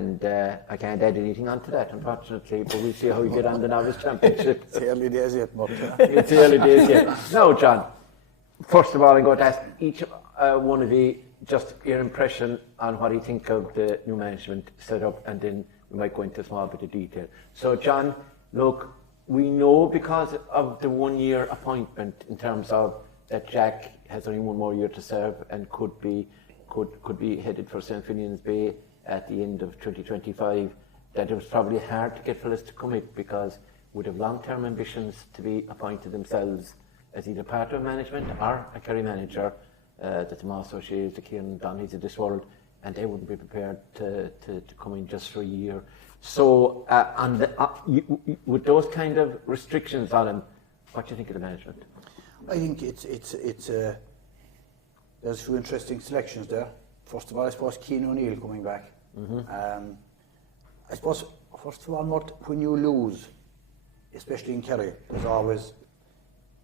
And I can't add anything onto that, unfortunately, but we'll see how we get on the Novice Championship. It's early days yet, Mort. It's early days yet. Now, John, first of all, I'm going to ask each one of you just your impression on what you think of the new management setup, and then we might go into a small bit of detail. So, John, look, we know because of the 1 year appointment in terms of that Jack has only 1 more year to serve and could be headed for St. Finian's Bay at the end of 2025, that it was probably hard to get fellas to commit because would have long-term ambitions to be appointed themselves as either part of management or a Kerry manager, that the Moss O'Shea's, the Kieran Donneys of this world, and they wouldn't be prepared to come in just for a year. So with those kind of restrictions on him, what do you think of the management? I think it's there's a few interesting selections there. First of all, I suppose Cian O'Neill coming back. I suppose, first of all, Mort, when you lose, especially in Kerry, there's always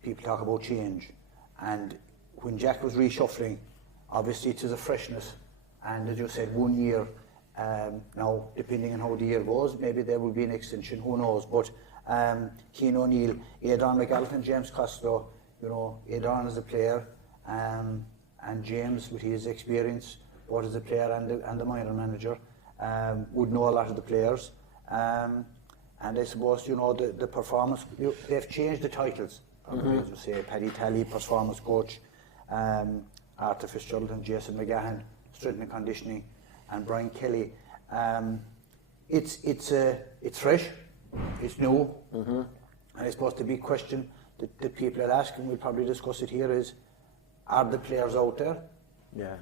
people talk about change. And when Jack was reshuffling, obviously it is a freshness. And as you said, 1 year. Now, depending on how the year goes, maybe there will be an extension, who knows. But Cian O'Neill, Aidan McAlpin, James Costello, you know, Aidan as a player, and James, with his experience, both as a player and the minor manager, would know a lot of the players. And I suppose, you know, the performance, they've changed the titles. As you say, Paddy Talley, performance coach, Arthur Fitzgerald and Jason McGahan, strength and conditioning, and Brian Kelly. It's fresh, it's new, and I suppose the big question that people are asking, we'll probably discuss it here, is, are the players out there? Yeah.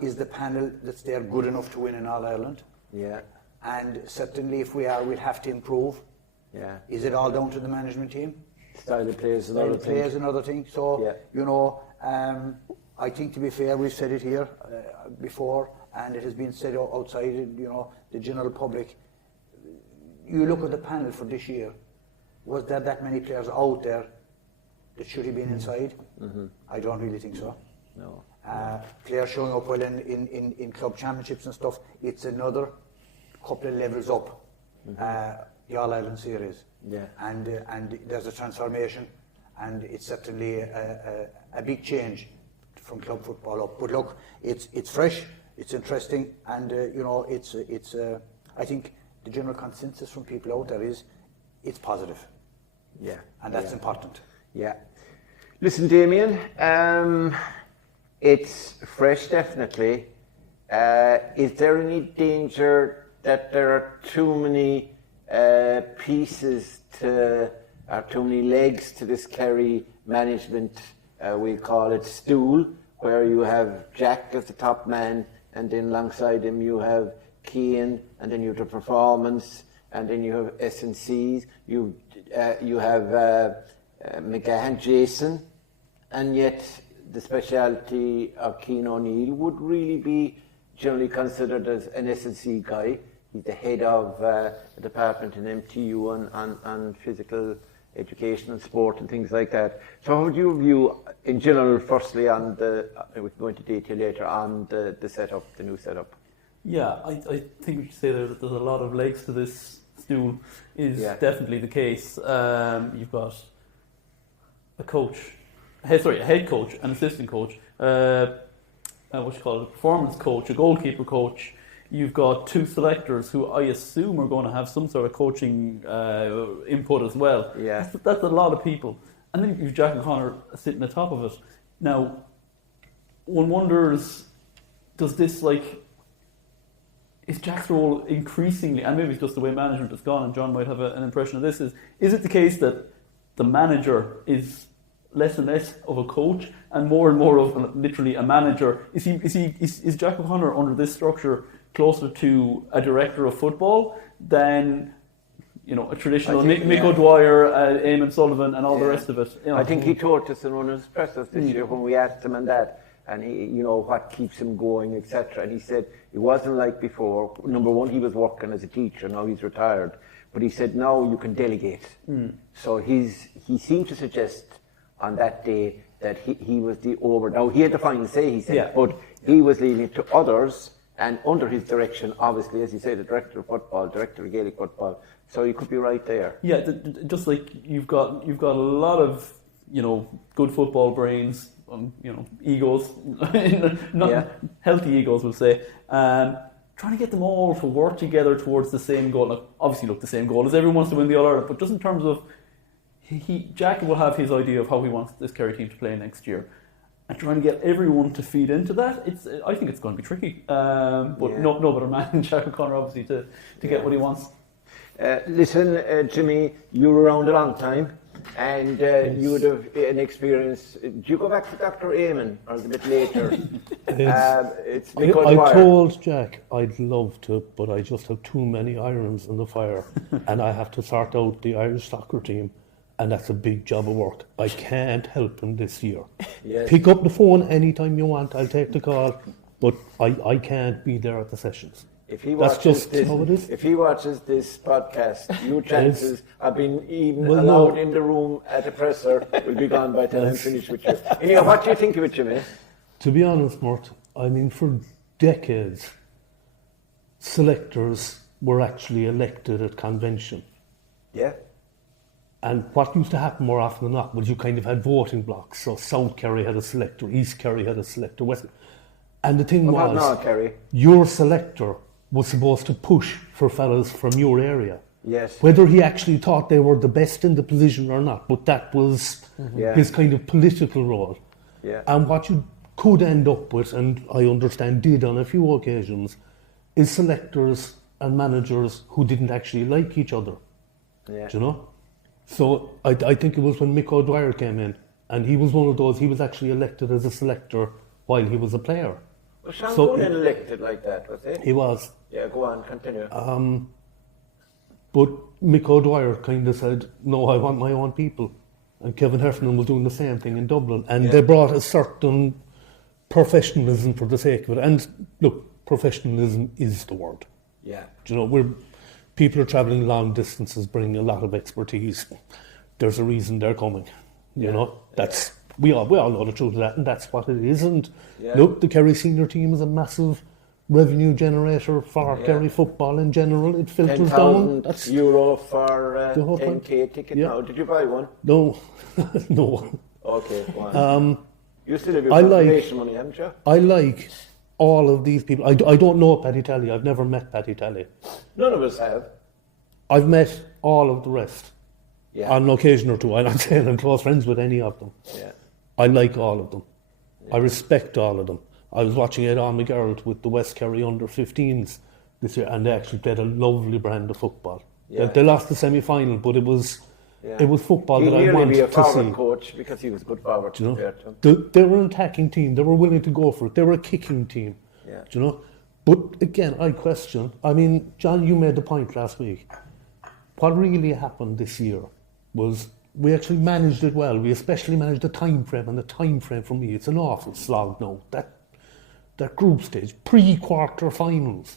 Is the panel that's there good enough to win in All Ireland? Yeah. And certainly if we are, we'll have to improve. Yeah. Is it all down to the management team? Style of play is another thing. So, yeah. You know, I think, to be fair, we've said it here before, and it has been said outside, you know, the general public. You look at the panel for this year, was there that many players out there that should have been inside? I don't really think so. No. Players showing up well in club championships and stuff, it's another couple of levels up. The All Ireland series. Yeah. And there's a transformation, and it's certainly a big change from club football up. But look, it's fresh, it's interesting, and you know, it's I think the general consensus from people out there is it's positive. Yeah. And that's important. Yeah. Listen, Damian, it's fresh, definitely. Is there any danger that there are too many pieces or too many legs to this Kerry management, we'll call it stool, where you have Jack as the top man, and then alongside him you have Cian, and then you have the performance, and then you have S&Cs, you have McGahan, Jason, and yet the speciality of Cian O'Neill would really be generally considered as an S&C guy. He's the head of a department in MTU on physical education and sport and things like that. So how would you view, in general, firstly, on we can go into detail later, on the setup, the new setup? Yeah, I think we should say that there's a lot of legs to this stool, is definitely the case. You've got a head coach, an assistant coach, a performance coach, a goalkeeper coach. You've got 2 selectors who I assume are going to have some sort of coaching input as well. Yeah. That's a lot of people. And then you've Jack O'Connor sitting at the top of it. Now, one wonders, is Jack's role increasingly, and maybe it's just the way management has gone, and John might have an impression of this, is it the case that the manager is less and less of a coach and more of literally a manager? Is Jack O'Connor under this structure closer to a director of football than, you know, a traditional Mick O'Dwyer, Eamon Sullivan, and all the rest of it? You know, I think he told us in one of his pressers this year when we asked him on that, and he, you know, what keeps him going, etc. And he said it wasn't like before. Number one, he was working as a teacher. Now he's retired, but he said now you can delegate. So he seemed to suggest on that day that he was the over. Now he had the final say, he said, but he was leaving it to others. and under his direction, obviously, as you say, the director of football, director of Gaelic football. So you could be right there. Yeah, just like you've got a lot of good football brains, egos, not healthy egos, we'll say. Trying to get them all to work together towards the same goal. Now, obviously, the same goal as everyone wants to win the All-Ireland, but just in terms of Jack will have his idea of how he wants this Kerry team to play next year, and trying to get everyone to feed into that. I think it's going to be tricky. But no better man than Jack O'Connor, obviously, to get what he wants. Listen, Jimmy, you were around a long time, and you would have an experience. Do you go back to Dr. Eamon, or is it a bit later? It's because I told Jack I'd love to, but I just have too many irons in the fire, and I have to sort out the Irish soccer team, and that's a big job of work. I can't help him this year. Yes. Pick up the phone anytime you want, I'll take the call, but I can't be there at the sessions. If he That's watches just this, how it is. If he watches this podcast, your chances of being even Well, allowed no. in the room at the presser will be gone by the time I'm finished with you. Anyhow, what do you think of it, Jimmy? To be honest, Mort, I mean, for decades, selectors were actually elected at convention. Yeah. And what used to happen more often than not was you kind of had voting blocks. So South Kerry had a selector, East Kerry had a selector, West. And the thing Well, was, not now, Kerry. your selector was supposed to push for fellas from your area. Yes. Whether he actually thought they were the best in the position or not, but that was Yeah. his kind of political role. Yeah. And what you could end up with, and I understand did on a few occasions, is selectors and managers who didn't actually like each other. Yeah. Do you know? So I think it was when Mick O'Dwyer came in, and he was one of those, he was actually elected as a selector while he was a player. Was Sean So- Gordon elected like that, was he? He was. Yeah, go on, continue. But Mick O'Dwyer kind of said, no, I want my own people. And Kevin Heffernan was doing the same thing in Dublin. And they brought a certain professionalism for the sake of it. And look, professionalism is the word. Yeah. Do you know, people are travelling long distances, bringing a lot of expertise. There's a reason they're coming. You know, that's we all know the truth of that, and that's what it is. And look, the Kerry senior team is a massive revenue generator for Kerry football in general. It filters down. That's €10,000 for the whole 10k ticket now. Did you buy one? No, no. Okay, go on. You still have your I like- conservation money, haven't you? I like all of these people. I don't know Paddy Talley. I've never met Paddy Talley. None of us have. I've met all of the rest. Yeah. On an occasion or two. I'm not saying I'm close friends with any of them. Yeah. I like all of them. I respect all of them. I was watching Ed on McGarrett with the West Kerry under-15s this year, and they actually played a lovely brand of football. Yeah. They lost the semi-final, but it was football He'd that I nearly wanted be a to forward see. coach because he was a good forward You know, compared to him. they were an attacking team. They were willing to go for it. They were a kicking team. Yeah. Do you know? But again, I question. I mean, John, you made the point last week. What really happened this year was we actually managed it well. We especially managed the time frame, and the time frame for me, it's an awful slog now. That group stage, pre-quarter-finals.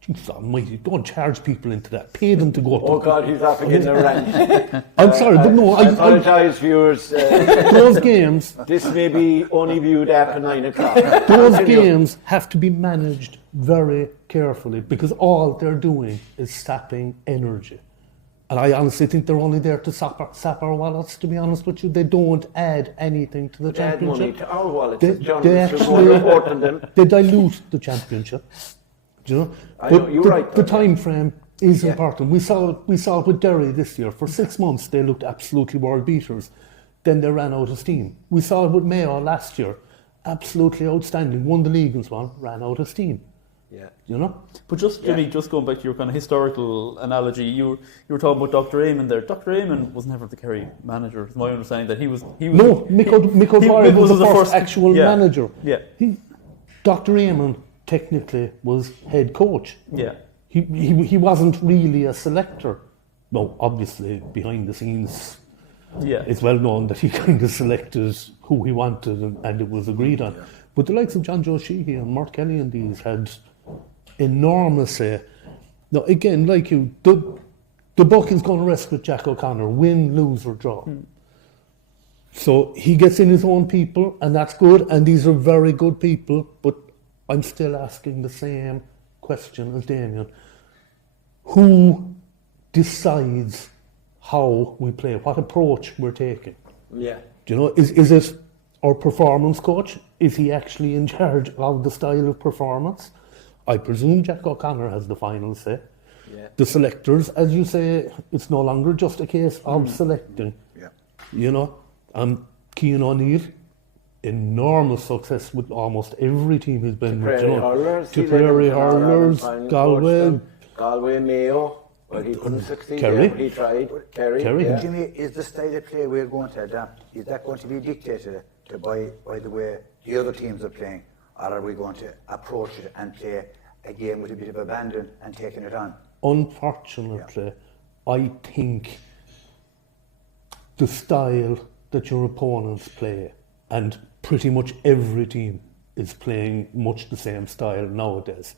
Jesus almighty, don't charge people into that. Pay them to go. Oh God, he's off again a rant. I'm sorry, but no, I apologise, viewers. those games, This may be only viewed after 9 o'clock. those games have to be managed very carefully because all they're doing is sapping energy. And I honestly think they're only there to sap our wallets, to be honest with you. They don't add anything to the They add money championship. to our wallets. They- as John they was actually- reporting them. They dilute the championship. Do you know? I know, you're right, The though. time frame is Yeah. important. We saw it with Derry this year. For 6 months, they looked absolutely world beaters. Then they ran out of steam. We saw it with Mayo last year. Absolutely outstanding. Won the league and so on. Ran out of steam. Yeah. You know? But just, Jimmy, just going back to your kind of historical analogy, you were talking about Dr. Eamon there. Dr. Eamon was never the Kerry manager. It's my understanding that he was. No, Mick O'Dwyer was the first actual manager. Yeah. Dr. Eamon technically was head coach. Yeah. He wasn't really a selector. No, obviously behind the scenes, Yeah. it's well known that he kind of selected who he wanted and it was agreed on. But the likes of John Joe Sheehy and Mort Kelly and these had enormous say. Now, again, like you, the, the buck is going to rest with Jack O'Connor, win, lose or draw. So he gets in his own people, and that's good, and these are very good people, but I'm still asking the same question as Damian. Who decides how we play, what approach we're taking? Yeah. Do you know, is it our performance coach? Is he actually in charge of the style of performance? I presume Jack O'Connor has the final say. Yeah. The selectors, as you say, it's no longer just a case of selecting. Yeah. You know, Cian O'Neill, enormous success with almost every team he's been with. You know, Tipperary Hurlers, Galway Mayo. Well, he couldn't succeed. Kerry. He tried. Kerry. Yeah. Jimmy, is the style of play we're going to adapt, is that going to be dictated by the way the other teams are playing, or are we going to approach it and play a game with a bit of abandon and taking it on? Unfortunately, I think the style that your opponents play, and pretty much every team is playing much the same style nowadays,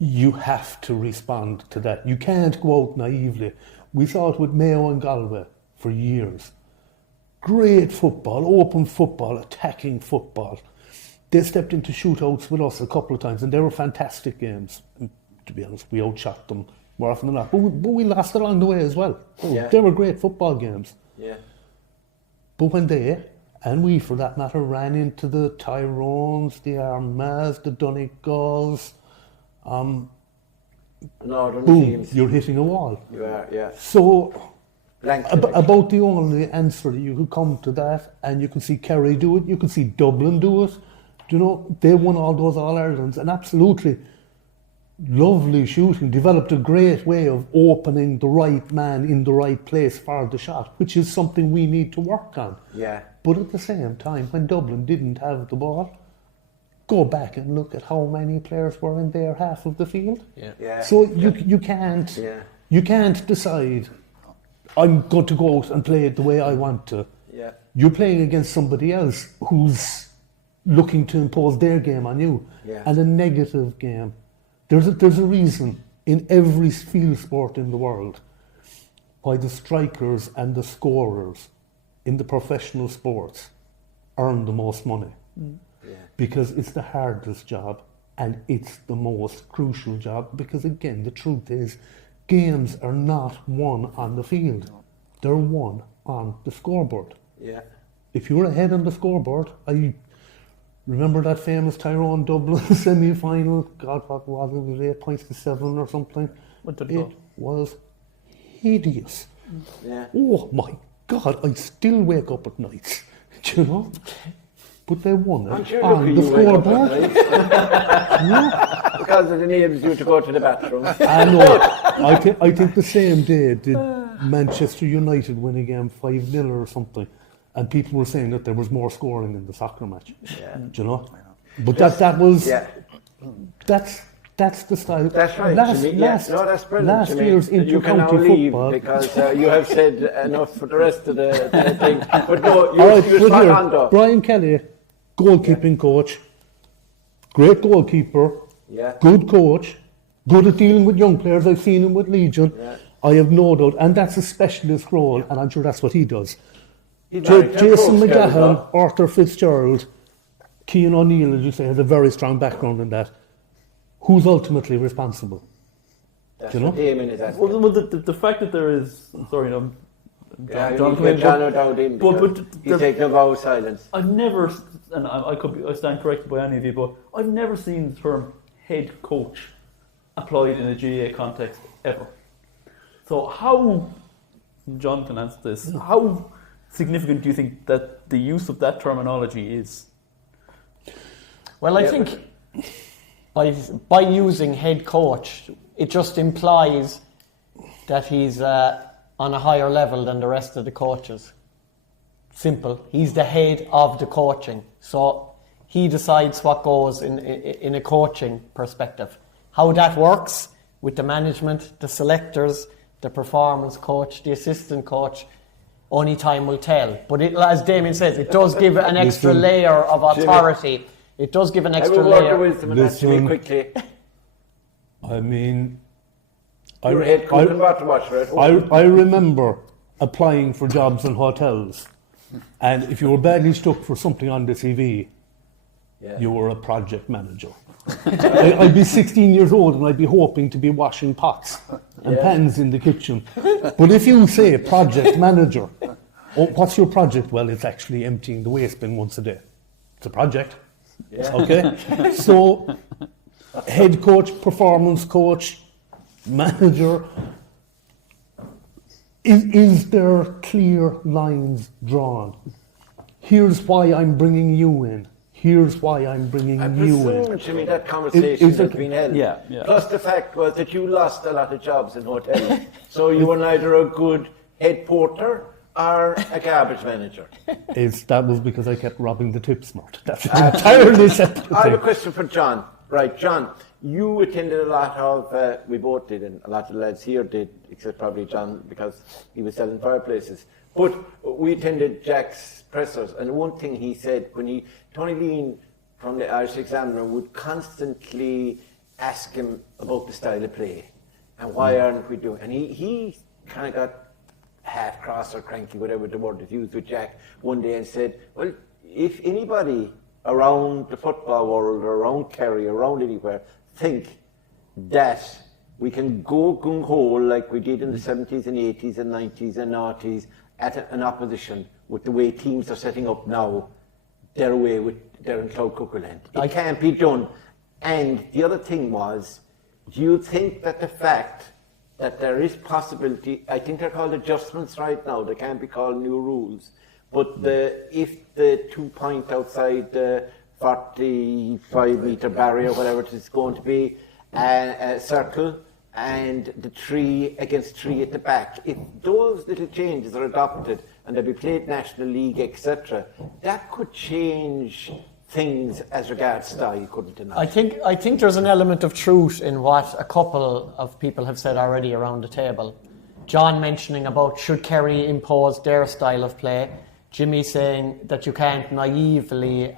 you have to respond to that. You can't go out naively. We saw it with Mayo and Galway for years. Great football, open football, attacking football. They stepped into shootouts with us a couple of times, and they were fantastic games. And to be honest, we outshot them more often than not. But we lost along the way as well. Yeah. They were great football games. Yeah. But when they, and we for that matter, ran into the Tyrones, the Armaghs, the Donegals, Northern boom, teams. you're hitting a wall. You are, yeah. So, Blank about the only answer that you could come to that, and you can see Kerry do it, you can see Dublin do it. You know, they won all those All-Irelands, and absolutely lovely shooting, developed a great way of opening the right man in the right place for the shot, which is something we need to work on. Yeah. But at the same time, when Dublin didn't have the ball, go back and look at how many players were in their half of the field. Yeah. Yeah. So you can't decide, I'm going to go out and play it the way I want to. Yeah. You're playing against somebody else who's looking to impose their game on you. Yeah. And a negative game. There's a reason in every field sport in the world why the strikers and the scorers in the professional sports earn the most money. Yeah. Because it's the hardest job and it's the most crucial job, because again, the truth is games are not won on the field, they're won on the scoreboard. Yeah. If you're ahead on the scoreboard, I remember that famous Tyrone Dublin semi-final, God, what was it, was 8 points to 7 or something? What did it It go? was hideous. Yeah. Oh my God, I still wake up at night, do you know? But they won I'm it sure on the scoreboard. Because it enables you to go to the bathroom. I know. I think the same day did Manchester United win a game 5-0 or something, and people were saying that there was more scoring in the soccer match. Yeah. Do you know? But that was Yeah. that's the style. That's right, Jimmy. That's brilliant, last Jimmy. year's You can now inter-county leave football. because you have said enough for the rest of the thing. But no, All right, you're but spot here, on though. Brian Kelly, goalkeeping coach, great goalkeeper, Yeah. good coach, good at dealing with young players. I've seen him with Legion. Yeah. I have no doubt, and that's a specialist role, and I'm sure that's what he does. He's very Jason close, Kerry, McGahan, though. Arthur Fitzgerald, Cian O'Neill, as you say, has a very strong background in that. Who's ultimately responsible? That's Do you know? what Damian is asking. Well, the fact that there is, sorry, no, Yeah, John, you get John O'Dowd in because he's taking a vow of silence. I've never, and I stand corrected by any of you, but I've never seen the term head coach applied in a GA context ever. So how, John can answer this, how significant do you think that the use of that terminology is? Well, I think by using head coach, it just implies that he's on a higher level than the rest of the coaches. Simple. He's the head of the coaching. So he decides what goes in a coaching perspective. How that works with the management, the selectors, the performance coach, the assistant coach, only time will tell. But as Damian says, it does give an extra layer of authority. It does give an extra I will layer. work wisdom and that to me quickly. I mean, Your head cook and water washer at home. I remember applying for jobs in hotels And if you were badly stuck for something on the CV, Yeah. you were a project manager. I'd be 16 years old and I'd be hoping to be washing pots and pans in the kitchen. But if you say project manager, oh, what's your project? Well, it's actually emptying the waste bin once a day. It's a project. Yeah. Okay? So, head coach, performance coach, manager, is there clear lines drawn? Here's why I'm bringing you in. Here's why I'm bringing I you presume, in. Jimmy, that conversation has been held. Yeah, yeah. Plus the fact was that you lost a lot of jobs in hotels. So you were neither a good head porter or a garbage manager. That was because I kept robbing the tips, Mort. That's an entirely separate I have a thing. question for John. Right, John, you attended a lot of, we both did, and a lot of the lads here did, except probably John, because he was selling fireplaces. But we attended Jack's pressers, and one thing he said, Tony Lean from the Irish Examiner would constantly ask him about the style of play, and why aren't we doing, and he kind of got half cross or cranky, whatever the word is used with Jack, one day and said, well, if anybody around the football world, or around Kerry, around anywhere, think that we can go gung-ho like we did in the 70s and 80s and 90s and 90s at an opposition with the way teams are setting up now, they're away with, they're in Cloud Cuckooland. It can't be done. And the other thing was, do you think that the fact that there is possibility, I think they're called adjustments right now, they can't be called new rules, but if the 2 point outside the 45-metre barrier, whatever it is going to be, a circle, and the 3 against 3 at the back, if those little changes are adopted and they be played National League, etc., that could change things as regards style, couldn't it? Not? I think there's an element of truth in what a couple of people have said already around the table. John mentioning about should Kerry impose their style of play, Jimmy saying that you can't naively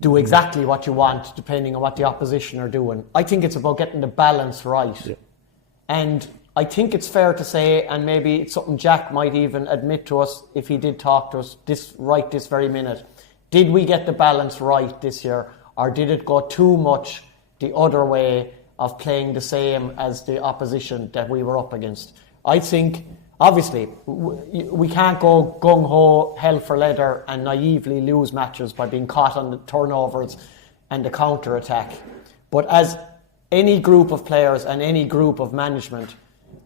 do exactly what you want depending on what the opposition are doing. I think it's about getting the balance right. Yeah. And I think it's fair to say, and maybe it's something Jack might even admit to us if he did talk to us this very minute. Did we get the balance right this year, or did it go too much the other way of playing the same as the opposition that we were up against? I think, obviously, we can't go gung-ho, hell for leather and naively lose matches by being caught on the turnovers and the counter-attack. But as any group of players and any group of management,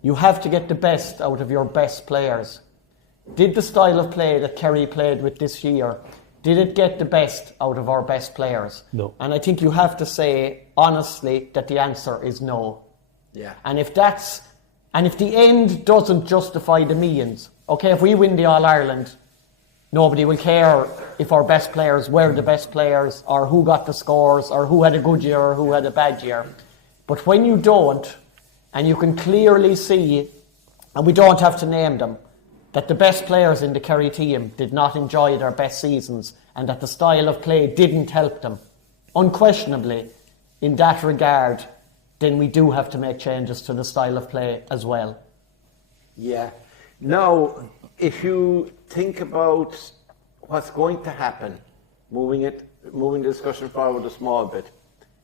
you have to get the best out of your best players. Did the style of play that Kerry played with this year, did it get the best out of our best players? No. And I think you have to say, honestly, that the answer is no. Yeah. And if the end doesn't justify the means, okay, if we win the All-Ireland, nobody will care if our best players were the best players, or who got the scores, or who had a good year, or who had a bad year. But when you don't, and you can clearly see, and we don't have to name them, that the best players in the Kerry team did not enjoy their best seasons, and that the style of play didn't help them, unquestionably, in that regard, then we do have to make changes to the style of play as well. Yeah. Now, if you think about what's going to happen, moving the discussion forward a small bit,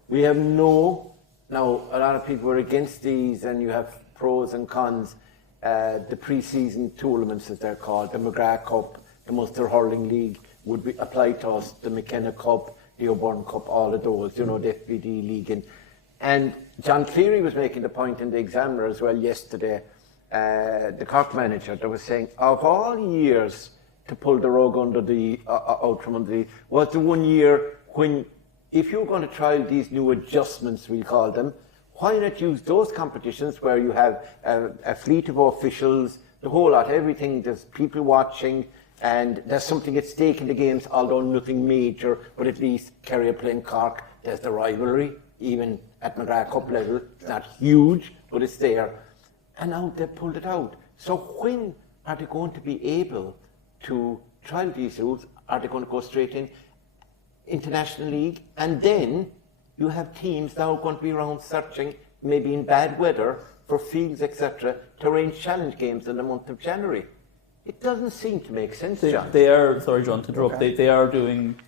we have now a lot of people are against these, and you have pros and cons. The pre-season tournaments, as they're called, the McGrath Cup, the Munster Hurling League would be applied to us, the McKenna Cup, the O'Byrne Cup, all of those, the FBD League. And John Cleary was making the point in the Examiner as well yesterday, the Cork manager, that was saying, of all years to pull the rug out from under the, was the 1 year when, if you're going to trial these new adjustments, we'll call them, why not use those competitions where you have a fleet of officials, the whole lot, everything, there's people watching, and there's something at stake in the games, although nothing major, but at least Kerry are playing Cork, there's the rivalry, even at McGrath Cup level, it's not huge, but it's there. And now they've pulled it out. So when are they going to be able to trial these rules? Are they going to go straight in International League? And then you have teams now going to be around searching, maybe in bad weather, for fields, etc., to arrange challenge games in the month of January. It doesn't seem to make sense, They, John. they are, sorry John to interrupt, they are doing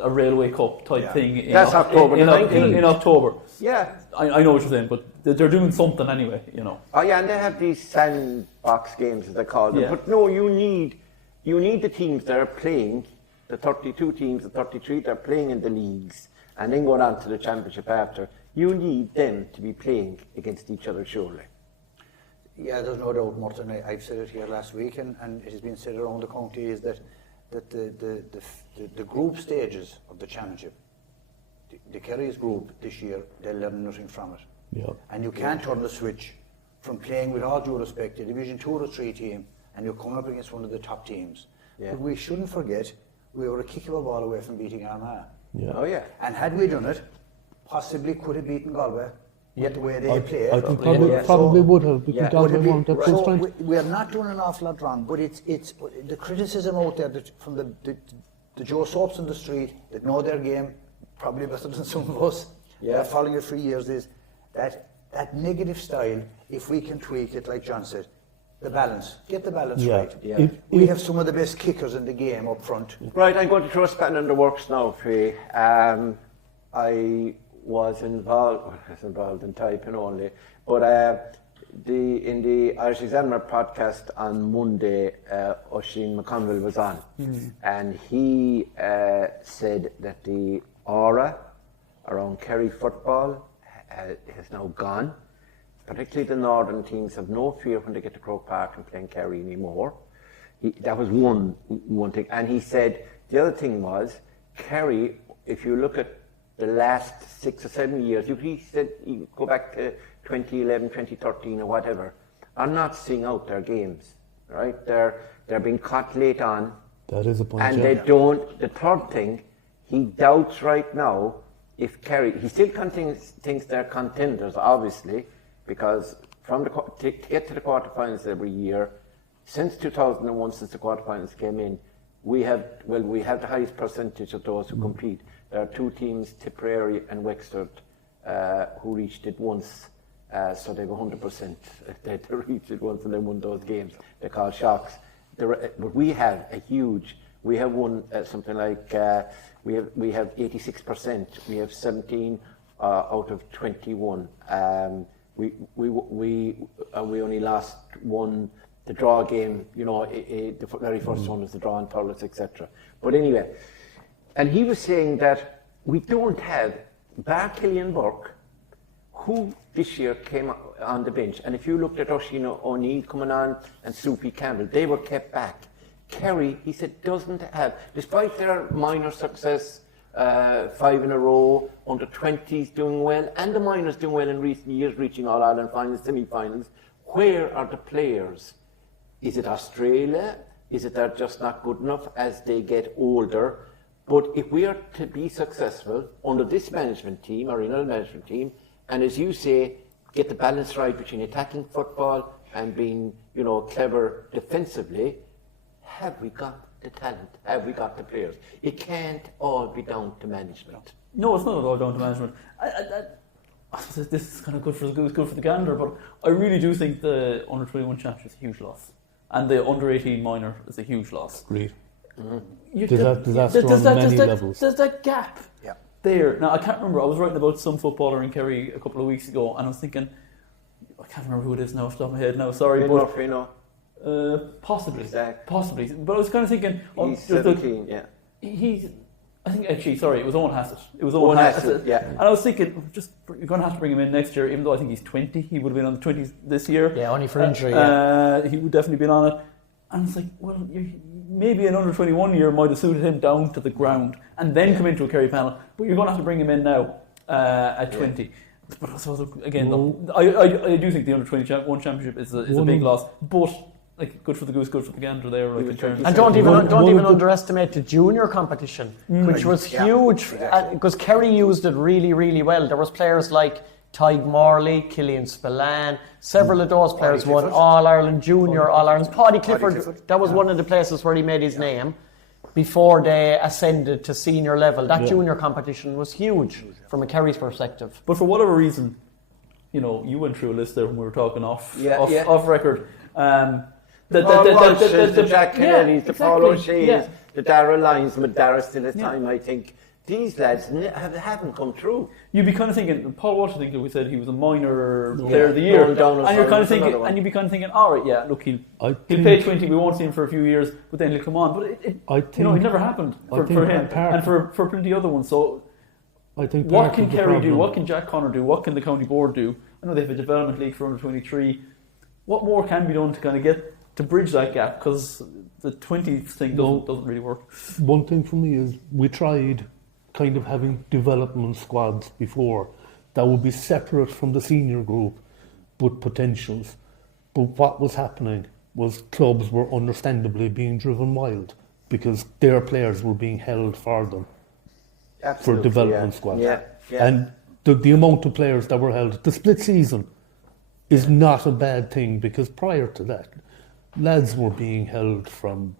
a Railway Cup type thing in, That's October in, the 19th. in October. Yeah. I know what you're saying, but they're doing something anyway, you know. Oh yeah, and they have these sandbox games as they call them. Yeah. But no, you need the teams that are playing, the 32 teams, the 33 that are playing in the leagues, and then going on to the championship after. You need them to be playing against each other, surely. Yeah, there's no doubt, Martin. I've said it here last week, and it has been said around the county, is that the group stages of the championship, the Kerry's group this year, they'll learn nothing from it. Yeah. And you can't turn the switch from playing, with all due respect, a Division 2 or 3 team, and you're coming up against one of the top teams. Yeah. But we shouldn't forget, we were a kick of a ball away from beating Armagh. Yeah. Oh yeah. And had we done it, possibly could have beaten Galway with the way they play. I think Yeah. probably would have, because Yeah. Galway weren't at full So strength. we are not doing an awful lot wrong, but it's the criticism out there that from the Joe Soaps on the street that know their game probably better than some of us that are following it for years, is that negative style. If we can tweak it, like John said, the balance, get the balance Yeah. right. Yeah. We have some of the best kickers in the game up front. Right, I'm going to throw a spanner in the works now, Faye. I was involved in typing only, but in the Irish Examiner podcast on Monday, Oisin McConville was on, and he said that the aura around Kerry football has now gone. Particularly the northern teams have no fear when they get to Croke Park and playing Kerry anymore. That was one thing. And he said the other thing was Kerry, if you look at the last 6 or 7 years, he said you go back to 2011, 2013 or whatever, are not seeing out their games, right? They're being caught late on. That is a point. And yeah. they don't. The third thing, he doubts right now if Kerry, he still thinks they're contenders, obviously, because to get to the quarterfinals every year, since 2001, since the quarterfinals came in, we have the highest percentage of those who compete. There are 2 teams, Tipperary and Wexford, who reached it once, so they've 100%. They reached it once and then won those games. They're called shocks. But we have we have won something like, we have 86%. We have 17 out of 21. We only lost one, the draw game, the very first one was the draw in Thurles, etc. But anyway, and he was saying that we don't have bar Killian Burke, who this year came on the bench, and if you looked at Oisin O'Neill coming on and Soupy Campbell, they were kept back. Kerry, he said, doesn't have, despite their minor success, 5 in a row, under 20s doing well, and the minors doing well in recent years, reaching All Ireland finals, semi-finals. Where are the players? Is it Australia? Is it they're just not good enough as they get older? But if we are to be successful under this management team, our renal management team, and as you say, get the balance right between attacking football and being, clever defensively, have we got the talent? Have we got the players? It can't all be down to management. No, it's not at all down to management. This is kind of good for the goose, good for the gander, but I really do think the under-21 championship is a huge loss. And the under-18 minor is a huge loss. Agreed. Mm-hmm. Disaster on many levels. There's that gap there. Now, I can't remember, I was writing about some footballer in Kerry a couple of weeks ago, and I was thinking, I can't remember who it is now off the top of my head now, sorry. Murphy, Possibly. Exactly. Possibly. But I was kind of thinking... He's 17, I think actually, sorry, it was Owen Hassett. It was Owen Owen Hassett, Hassett. yeah. And I was thinking, you're going to have to bring him in next year, even though I think he's 20. He would have been on the 20s this year. Yeah, only for injury. He would definitely been on it. And it's like, well, maybe an under 21 year might have suited him down to the ground and then come into a Kerry panel. But you're going to have to bring him in now at 20. But also, again, I do think the under 21 championship is a big loss. But good for the goose, good for the gander there. And don't even underestimate the junior competition, which was huge, because Kerry used it really, really well. There was players like Tig Morley, Killian Spillane, several of those players won All Ireland Junior, All Ireland. Paddy Clifford, that was one of the places where he made his name before they ascended to senior level. That junior competition was huge from a Kerry's perspective. But for whatever reason, you went through a list there when we were talking off record. Paul Walsh's, the Jack Kennedys, the Paul exactly. O'Shea's, the Darragh Lyons, but Darragh still has time, I think. These lads haven't come through. You'd be kind of thinking, Paul Walsh, I think that we said he was a minor player of the year. And you're kind of thinking, you'd be kind of thinking, all right, yeah, look, he'll play 20, we won't see him for a few years, but then he'll come on. But it never happened for him and for plenty of other ones. So I think what can Kerry do? What can Jack Connor do? What can the county board do? I know they have a development league for under 23. What more can be done to kind of get to bridge that gap? Because the 20s thing doesn't really work. One thing for me is we tried kind of having development squads before that would be separate from the senior group, but potentials. But what was happening was clubs were understandably being driven wild because their players were being held for them. Absolutely, for development squads. Yeah. And the amount of players that were held, the split season is not a bad thing because prior to that, lads were being held from,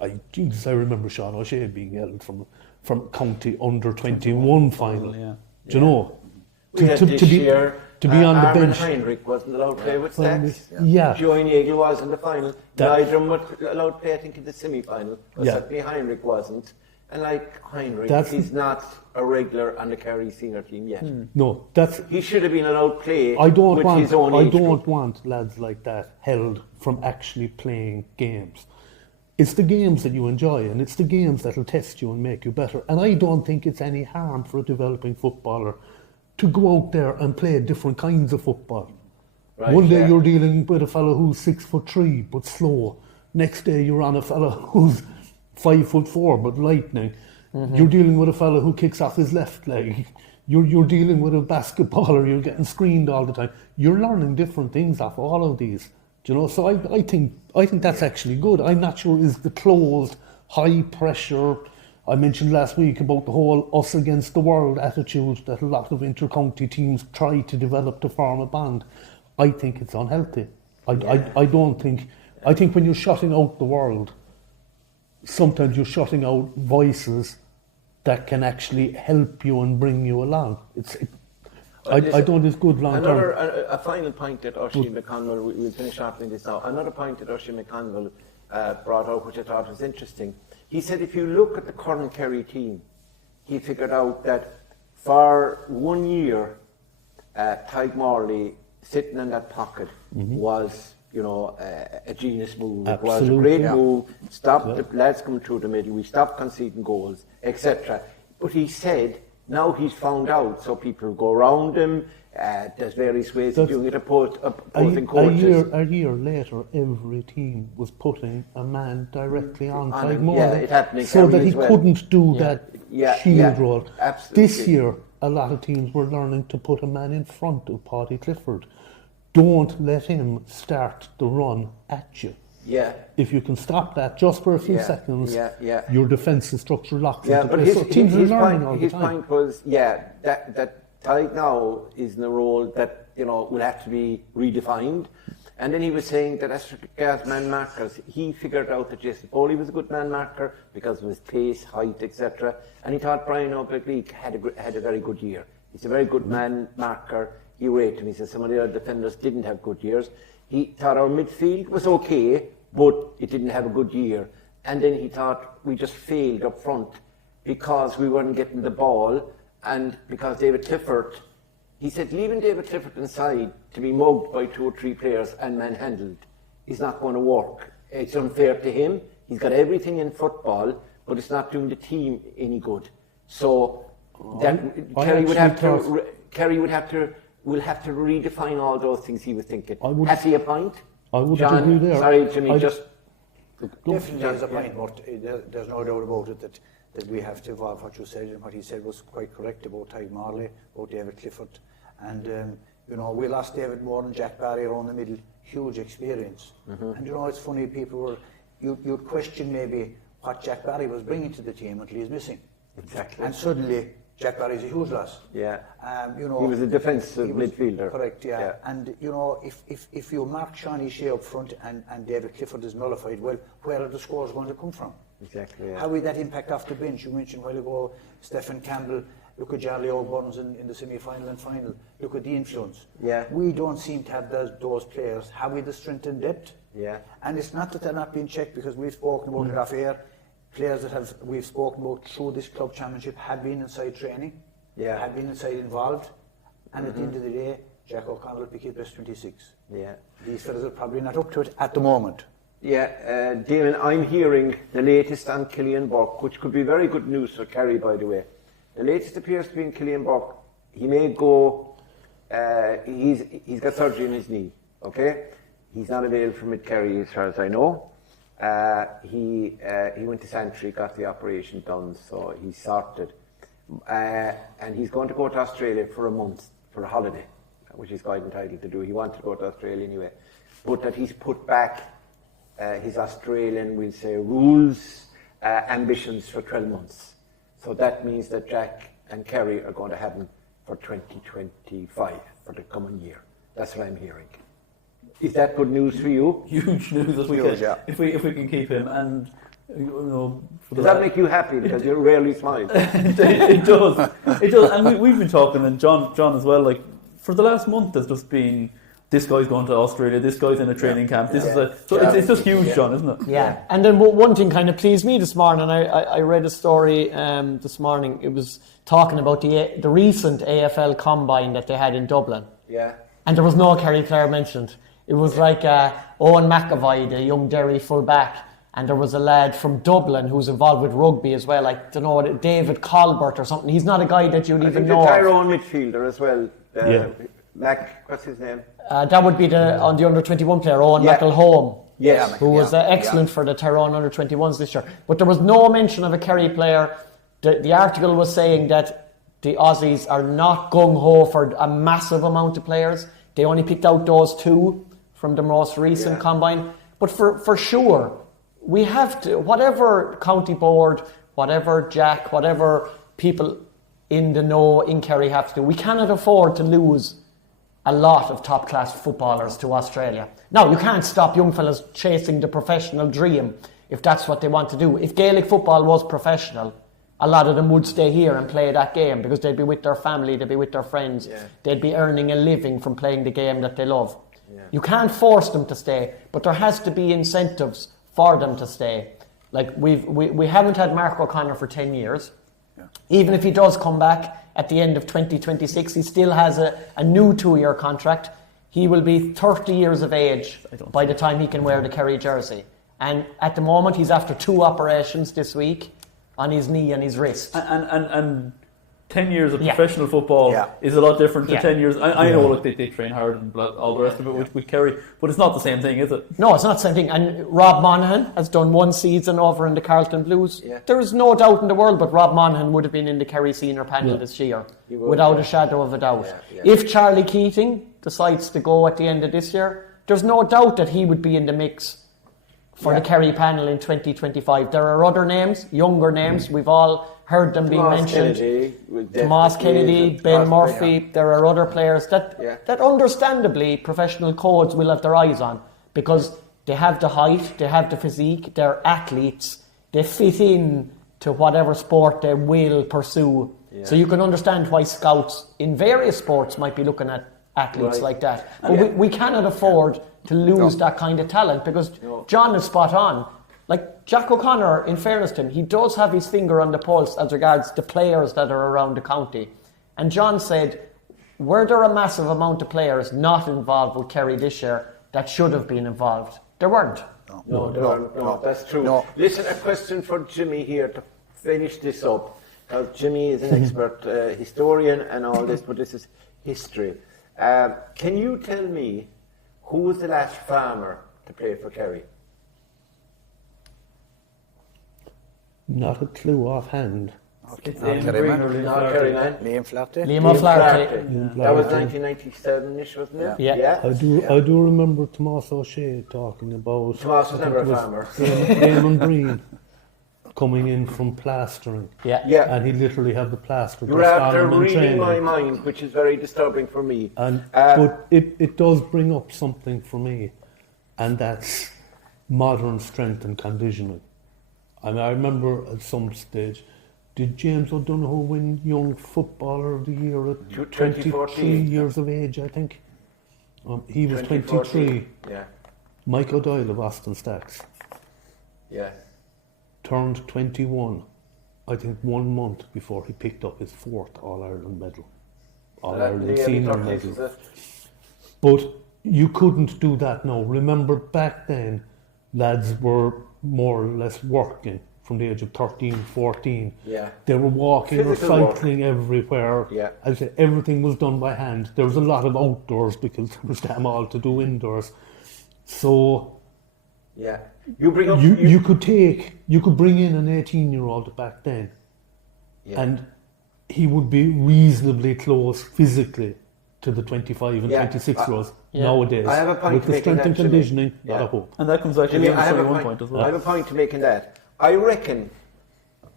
I remember Sean O'Shea being held from county under 21 final. Yeah. Do you know? We had this year, to be on the Armin bench. Heinrich wasn't allowed to play with Stacks. Yeah. Joey Nagel was in the final. Neither was allowed to play, I think, in the semi-final. But certainly Heinrich wasn't. And like Heinrich, he's not a regular on the Kerry senior team yet. No, he should have been allowed to play his own age group. want lads like that held from actually playing games. It's the games that you enjoy, and it's the games that'll test you and make you better. And I don't think it's any harm for a developing footballer to go out there and play different kinds of football. Right, One day you're dealing with a fellow who's 6'3" but slow. Next day you're on a fellow who's 5'4" but lightning. You're dealing with a fellow who kicks off his left leg. You're dealing with a basketballer. You're getting screened all the time. You're learning different things off all of these. Do you know? So I think that's actually good. I'm not sure is the closed, high pressure. I mentioned last week about the whole us against the world attitude that a lot of inter-county teams try to develop to form a band. I think it's unhealthy. I don't think. I think when you're shutting out the world, sometimes you're shutting out voices that can actually help you and bring you along. I don't think it's good long term. A final point that Oisin McConville, we'll finish off in this now. Another point that Oisin McConville brought out, which I thought was interesting. He said if you look at the current Kerry team, he figured out that for 1 year, Tyke Morley sitting in that pocket was, a genius move. Absolutely. It was a great move. Stopped the lads coming through the middle. We stopped conceding goals, etc. But he said now he's found out, so people go around him. There's various ways of doing it. Opposing coaches. A year later, every team was putting a man directly on Tyke Morley, it happened in so Kerry that he as well. couldn't do that shield role. Absolutely. This year, a lot of teams were learning to put a man in front of Paddy Clifford. Don't let him start the run at you. Yeah. If you can stop that just for a few seconds, your defensive structure locks into but place. So teams are learning all the his time. point was, that Tyke now is in a role that, will have to be redefined. And then he was saying that as regards man markers, he figured out that Jason Foley was a good man marker because of his pace, height, etc. And he thought Brian O'Bleek had a very good year. He's a very good man marker. He rated him. He said some of the other defenders didn't have good years. He thought our midfield was okay, but it didn't have a good year. And then he thought we just failed up front because we weren't getting the ball and because David Clifford, he said leaving David Clifford inside to be mugged by 2 or 3 players and manhandled is not going to work. It's unfair to him. He's got everything in football, but it's not doing the team any good. So Kerry would have to redefine all those things he was thinking. Has he a point? I would John, agree there. Sorry, Jimmy, Definitely there's a point, Mort. There's no doubt about it that we have to evolve. What you said and what he said was quite correct about Tyke Morley, about David Clifford. And, we lost David Moore and Jack Barry around the middle. Huge experience. And, it's funny, you'd question maybe what Jack Barry was bringing to the team until he's missing. Exactly. And suddenly, Jack Barry's a huge loss. Yeah. He was a defensive midfielder. Correct, yeah. And, if you mark Shawnee Shea up front and David Clifford is nullified, well, where are the scores going to come from? Exactly, yeah. How will that impact off the bench? You mentioned a while ago Stephen Campbell, Look at Charlie O'Burns in the semi-final and final. Look at the influence. Yeah. We don't seem to have those players. Have we the strength and depth? Yeah. And it's not that they're not being checked, because we've spoken about it off air. Players that we've spoken about through this club championship have been inside training, have been inside involved, and at the end of the day, Jack O'Connell will pick his best 26. Yeah. These fellas are probably not up to it at the moment. Yeah, Damian, I'm hearing the latest on Killian Burke, which could be very good news for Kerry, by the way. The latest appears to be in Killian Burke. He may go, he's got surgery in his knee, okay? He's not available for mid-Kerry as far as I know. He went to Santry, got the operation done, so he's sorted. And he's going to go to Australia for a month, for a holiday, which he's quite entitled to do. He wanted to go to Australia anyway. But that he's put back his Australian, we'll say, rules, ambitions for 12 months. So that means that Jack and Kerry are going to have him for 2025, for the coming year. That's what I'm hearing. Is that good news for you? Huge news if we Huge, can, yeah. if we can keep him. And Does that make you happy? Because you rarely smile. it does. It does. And we've been talking, and John as well. Like for the last month, there's just been this guy's going to Australia. This guy's in a training camp. It's just huge, John, isn't it? Yeah. And then one thing kind of pleased me this morning. I read a story this morning. It was talking about the recent AFL combine that they had in Dublin. Yeah. And there was no Kerry player mentioned. It was like Owen McAvoy, the young Derry full-back, and there was a lad from Dublin who's involved with rugby as well, like, don't know, David Colbert or something. He's not a guy that you'd even know. The Tyrone midfielder as well. What's his name? That would be on the under-21 player, Owen McElhone. Yes. Who was excellent for the Tyrone under-21s this year. But there was no mention of a Kerry player. The article was saying that the Aussies are not gung-ho for a massive amount of players. They only picked out those two from the most recent combine. But for sure, we have to, whatever county board, whatever Jack, whatever people in the know in Kerry have to do, we cannot afford to lose a lot of top-class footballers to Australia. Now, you can't stop young fellas chasing the professional dream if that's what they want to do. If Gaelic football was professional, a lot of them would stay here and play that game because they'd be with their family, they'd be with their friends, they'd be earning a living from playing the game that they love. Yeah. You can't force them to stay, but there has to be incentives for them to stay. Like we haven't had Mark O'Connor for 10 years. Yeah. Even if he does come back at the end of 2026, he still has a new 2-year contract. He will be 30 years of age by the time he can wear the Kerry jersey. And at the moment, he's after 2 operations this week on his knee and his wrist. And 10 years of professional football is a lot different to 10 years. I know they train hard and all the rest of it with Kerry, but it's not the same thing, is it? No, it's not the same thing. And Rob Monaghan has done 1 season over in the Carlton Blues. Yeah. There is no doubt in the world, but Rob Monaghan would have been in the Kerry senior panel this year, without a shadow of a doubt. Yeah. If Charlie Keating decides to go at the end of this year, there's no doubt that he would be in the mix for the Kerry panel in 2025. There are other names, younger names. We've all heard them being mentioned. Tomas Kennedy, Ben Murphy. There are other players that understandably professional codes will have their eyes on because they have the height, they have the physique, they're athletes, they fit in to whatever sport they will pursue. Yeah. So you can understand why scouts in various sports might be looking at athletes like that. But we cannot afford to lose that kind of talent because John is spot on. Like Jack O'Connor, in fairness to him, he does have his finger on the pulse as regards the players that are around the county. And John said, were there a massive amount of players not involved with Kerry this year that should have been involved? There weren't. No, that's true. No. Listen, a question for Jimmy here to finish this up. Because Jimmy is an expert historian and all this, but this is history. Can you tell me who was the last farmer to play for Kerry? Not a clue offhand. Liam Flaherty. Liam O'Flaherty. That was 1997-ish, wasn't it? Yeah. I do remember Tomas O'Shea talking about... Tomas was never a farmer. Damon Breen coming in from plastering. Yeah. And he literally had the plaster. You're after reading my mind, which is very disturbing for me. But it does bring up something for me, and that's modern strength and conditioning. I remember at some stage Did James O'Donoghue win Young Footballer of the Year at 23 2014. years of age, I think? He was 2014. 23. Yeah. Mike O'Doyle of Aston Stacks Yeah. turned 21, I think 1 month before he picked up his 4th All-Ireland medal. All-Ireland senior medal. But you couldn't do that now. Remember, back then, lads were more or less working from the age of 13, 14. Yeah. They were walking Physical or work. cycling everywhere. Yeah. I say everything was done by hand. There was a lot of outdoors because there was damn all to do indoors. So Yeah. You bring up... you could bring in an 18-year-old back then, Yeah. and he would be reasonably close physically to the 25 and Yeah. 26-year-olds Yeah. nowadays. I have a point with to the make in strength and that, Jimmy. conditioning, Yeah. not a hope. And that comes actually Jimmy, to I have the a one point. point as I well. have a point to make in that. I reckon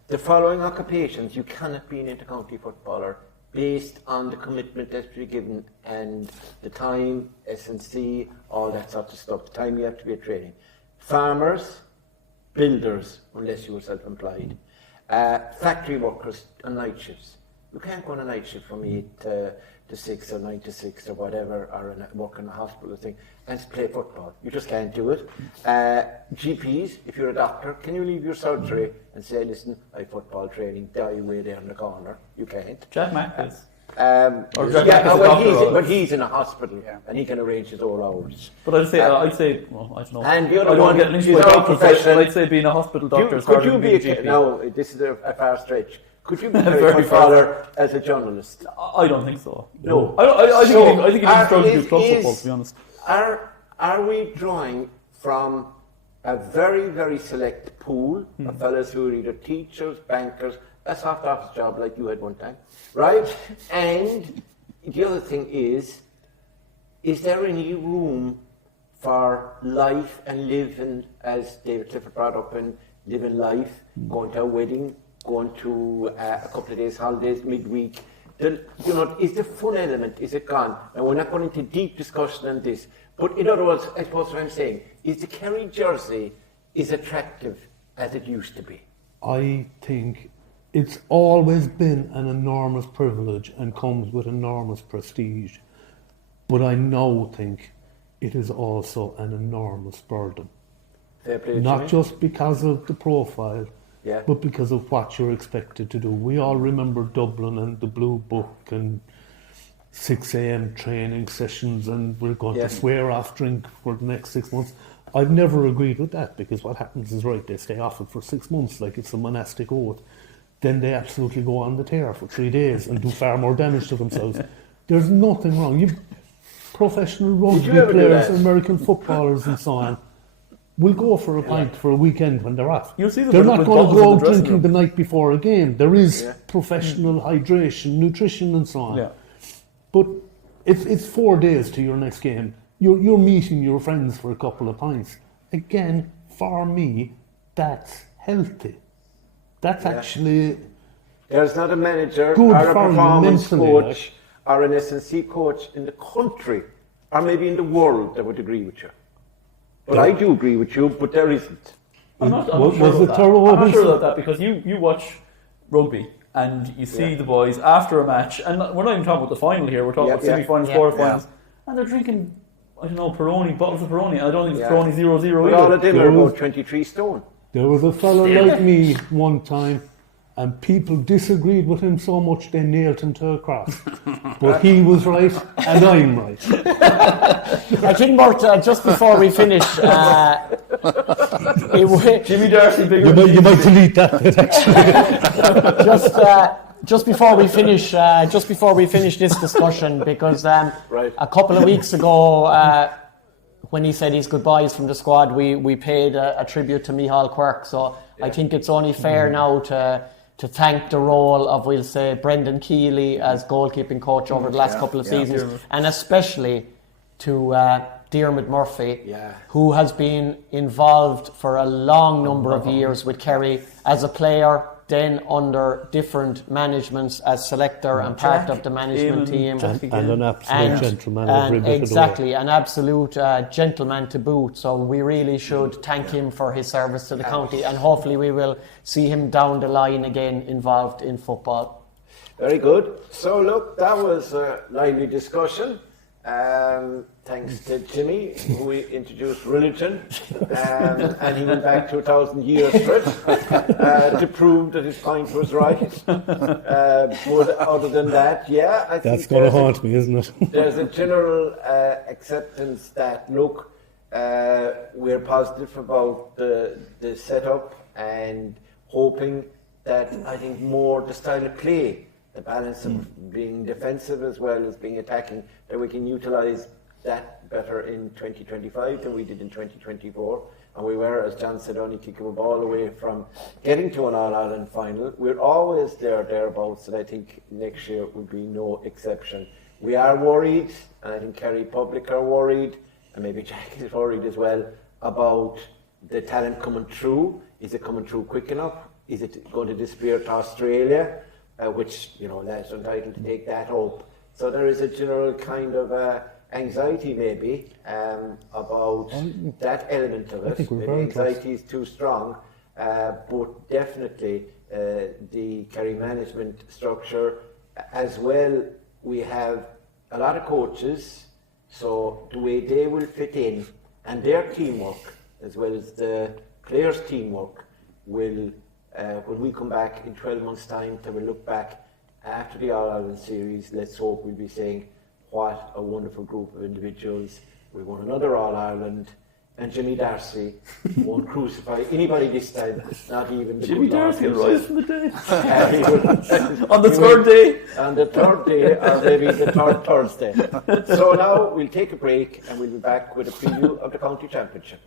the following occupations you cannot be an inter-county footballer based on the commitment that's to be given and the time, S&C, all that sort of stuff, the time you have to be at training. Farmers, builders, unless you were self-employed, factory workers on night shifts. You can't go on a night shift from 8 to 6 or 9 to 6 or whatever, or work in a hospital thing, and play football. You just can't do it. GPs, if you're a doctor, can you leave your surgery and say, listen, I have football training, die away there in the corner? You can't. Jack Mack is. Or Jack Mack is a doctor, but he's in a hospital and he can arrange his own hours. But I'd say, well, I don't know. And the other I don't one get linked is with our doctors, profession. but I'd say being a hospital doctor is Could harder you than be being a GP. no, this is a far stretch. Could you be a Very footballer as a journalist? I don't think so. No. I think So, he can struggle to do club football, to be honest. Are we drawing from a very, very select pool of fellas who are either teachers, bankers, a soft office job like you had one time, right? And the other thing is there any room for life and living, as David Clifford brought up, and living life, going to a wedding, going to a couple of days holidays midweek? Is the fun element, is it gone? And we're not going into deep discussion on this, but in other words, I suppose what I'm saying is the Kerry jersey is attractive as it used to be. I think it's always been an enormous privilege and comes with enormous prestige. But I now think it is also an enormous burden. Fair play, Not Jimmy. just because of the profile, Yeah. but because of what you're expected to do. We all remember Dublin and the Blue Book and 6 a.m. training sessions, and we're going Yeah. to swear off drink for the next 6 months. I've never agreed with that, because what happens is, right, they stay off it for 6 months like it's a monastic oath. Then they absolutely go on the tear for 3 days and do far more damage to themselves. There's nothing wrong. Professional rugby you ever do players, that? American footballers and so on, will go for a pint for a weekend when they're off. You'll see them They're with not going to bottles in go the out dressing drinking room. the night before a game. There is Yeah. professional hydration, nutrition and so on. Yeah. But it's 4 days to your next game. You're meeting your friends for a couple of pints. Again, for me, that's healthy. That's actually... There's not a manager Good or a for you performance mentally, coach or an S&C coach in the country or maybe in the world that would agree with you. But I do agree with you, but there isn't. I'm not Was sure it about that. Tyrone I'm not Robinson? sure about that, because you watch rugby and you see the boys after a match, and we're not even talking about the final here, we're talking about semi-finals, quarter-finals, and they're drinking, I don't know, Peroni, bottles of Peroni, and I don't think it's Peroni 0-0 But all either. of them are about 23 stone. There was a fellow like me one time, and people disagreed with him so much they nailed him to a cross. But he was right, and I'm right. I think, Mort, just before we finish, Jimmy Darcy, big You might delete that bit, actually. just before we finish this discussion, because Right. a couple of weeks ago, when he said his goodbyes from the squad, we paid a tribute to Michal Quirk. So I think it's only fair now to thank the role of, we'll say, Brendan Keeley as goalkeeping coach over the last couple of seasons, and especially to Diarmuid Murphy, who has been involved for a long number of years with Kerry as a player, then under different managements as selector and part of the management team. And an absolute gentleman every bit exactly, an absolute gentleman to boot. So we really should thank him for his service to the county, and hopefully we will see him down the line again involved in football. Very good. So look, that was a lively discussion. Thanks to Jimmy, who introduced religion, and he went back 2,000 years for it to prove that his point was right. But other than that, yeah, I think that's going to haunt me, isn't it? There's a general acceptance that, look, we're positive about the setup and hoping that, I think, more the style of play, the balance of being defensive as well as being attacking, that we can utilise that better in 2025 than we did in 2024. And we were, as John said, only kicking a ball away from getting to an All-Ireland final. We're always thereabouts, and I think next year will be no exception. We are worried, and I think Kerry public are worried, and maybe Jack is worried as well, about the talent coming through. Is it coming through quick enough? Is it going to disappear to Australia? Which, lads are entitled to take that hope. So there is a general kind of anxiety maybe about that element of it. I think we're maybe very anxiety is too strong, but definitely the Kerry management structure as well. We have a lot of coaches, so the way they will fit in and their teamwork as well as the players' teamwork will, when we come back in 12 months' time, to look back after the All-Ireland series, let's hope we'll be saying, what a wonderful group of individuals. We won another All-Ireland, and Jimmy Darcy won't crucify anybody this time, not even the Jimmy good Lord Darcy will himself. rise from the dead. On the third day. On the third day, or maybe the third Thursday. So now we'll take a break, and we'll be back with a preview of the County Championship.